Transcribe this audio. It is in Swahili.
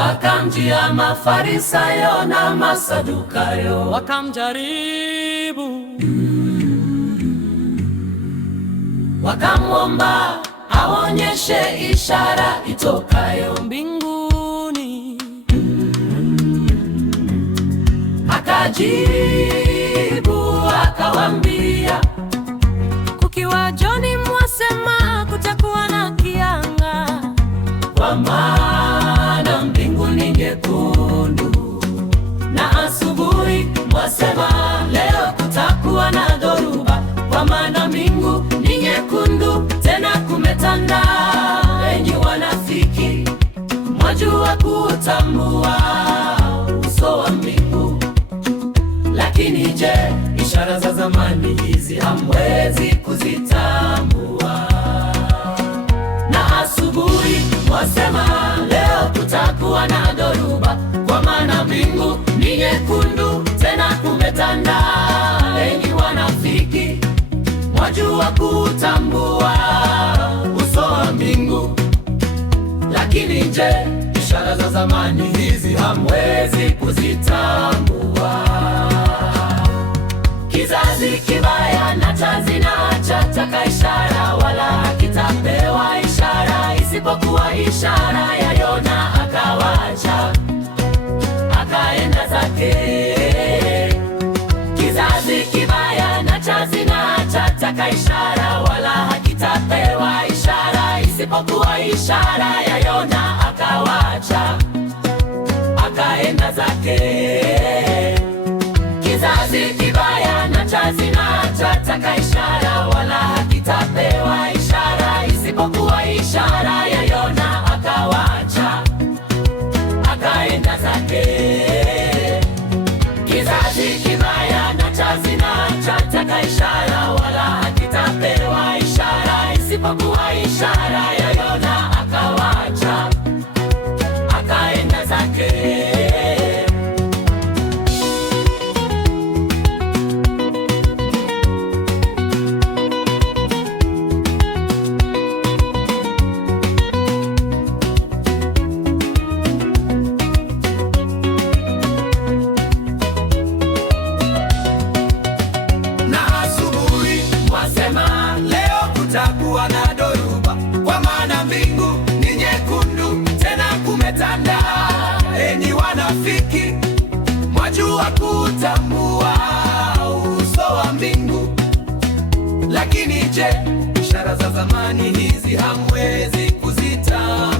Wakamjia Mafarisayo na Masadukayo, wakamjaribu, wakamwomba aonyeshe ishara itokayo mbinguni. Akajibu akawaambia, kukiwa jioni mwasema kutakuwa na kianga, kwa maana mbingu ni nyekundu, na asubuhi mwasema leo kutakuwa na dhoruba, kwa maana mbingu ni nyekundu, tena kumetanda. Enyi wanafiki, mwajua kutambua uso wa mbingu, lakini je, ishara za zamani hizi hamwezi kuzitambua? Na asubuhi mwasema leo kutakuwa na dhoruba, kwa maana mbingu ni nyekundu, tena kumetanda. Enyi wanafiki, mwajua kutambua uso wa mbingu, lakini je, ishara za zamani hizi hamwezi kuzitambua? Kizazi kibaya na cha zinaa chataka ishara, wala hakitapewa ishara isipokuwa ishara ya Yona. Akawacha akaenda zake. Kizazi kibaya na cha zinaa chataka ishara, wala hakitapewa ishara isipokuwa ishara ya Yona. Akawacha akaenda zake. Kizazi kibaya na cha zinaa chataka ishara, wala hakitapewa ishara isipokuwa ishara ya Yona. Akawacha akaenda zake. Kizazi kibaya na cha zinaa chataka ishara, wala hakitapewa ishara isipokuwa ishara ya Yona. Akawacha akaenda zake. Kutakuwa na dhoruba, kwa maana mbingu ni nyekundu, tena kumetanda. Enyi wanafiki, mwajua kutambua uso wa mbingu, lakini je, ishara za zamani hizi hamwezi kuzitambua?